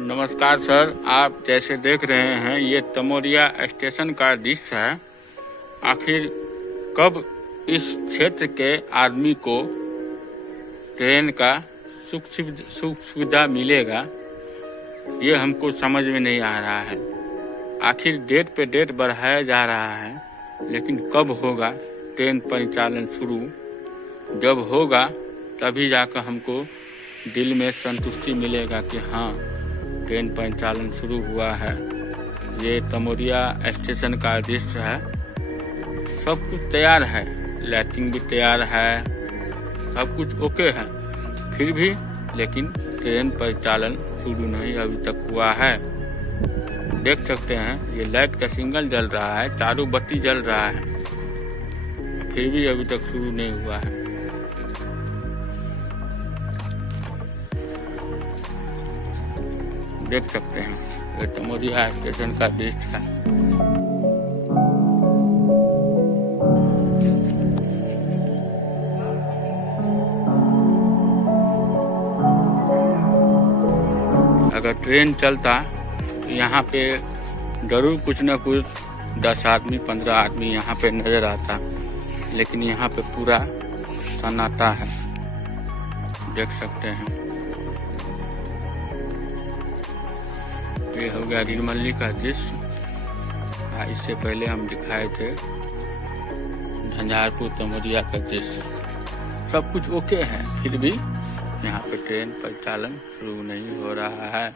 नमस्कार सर, आप जैसे देख रहे हैं ये तमोरिया स्टेशन का दृश्य है। आखिर कब इस क्षेत्र के आदमी को ट्रेन का सुख सुविधा मिलेगा, ये हमको समझ में नहीं आ रहा है। आखिर डेट पे डेट बढ़ाया जा रहा है, लेकिन कब होगा ट्रेन परिचालन शुरू? जब होगा तभी जाकर हमको दिल में संतुष्टि मिलेगा कि हाँ, ट्रेन परिचालन शुरू हुआ है। ये तमोरिया स्टेशन का दृश्य है। सब कुछ तैयार है, लाइटिंग भी तैयार है, सब कुछ ओके है, फिर भी लेकिन ट्रेन परिचालन शुरू नहीं अभी तक हुआ है। देख सकते हैं ये लाइट का सिग्नल जल रहा है, चारों बत्ती जल रहा है, फिर भी अभी तक शुरू नहीं हुआ है। देख सकते हैं ये तमोरिया स्टेशन का दृश्य है। अगर ट्रेन चलता तो यहाँ पे जरूर कुछ न कुछ 10 आदमी 15 आदमी यहाँ पे नजर आता, लेकिन यहाँ पे पूरा सन्नाटा है। देख सकते हैं ये हो गया निर्मली का दृश्य। इससे पहले हम दिखाए थे झंझारपुर तमोरिया का दृश्य। सब कुछ ओके है, फिर भी यहाँ पे ट्रेन परिचालन शुरू नहीं हो रहा है।